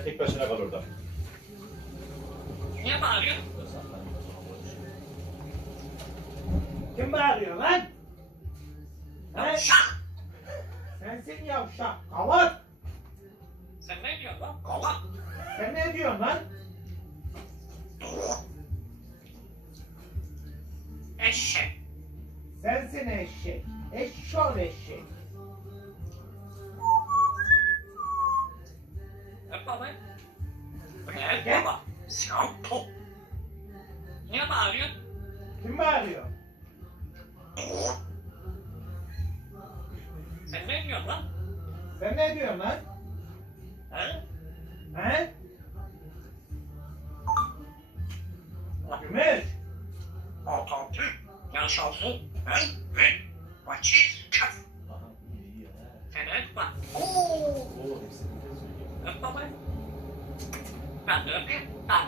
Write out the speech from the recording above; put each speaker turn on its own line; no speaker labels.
Sen tek başına kal orada.
Niye bağırıyorsun?
Kim bağırıyor lan? He?
Şak!
Sensin yavşak. Kavat.
Sen ne diyorsun lan? Kova!
Sen ne diyorsun lan?
Eşek!
Sensin eşek. Eşşol eşek.
Öp babayı. Ne baba? Sen top! Niye bağırıyorsun?
Kim bağırıyor?
Sen ne diyorsun lan?
Sen ne diyorsun lan?
He?
He? Gümüş.
Otontü! Yaşasın! He? He? Vaçiz! Kaf!
ต้
อง
ไปตัด
เถอะตัด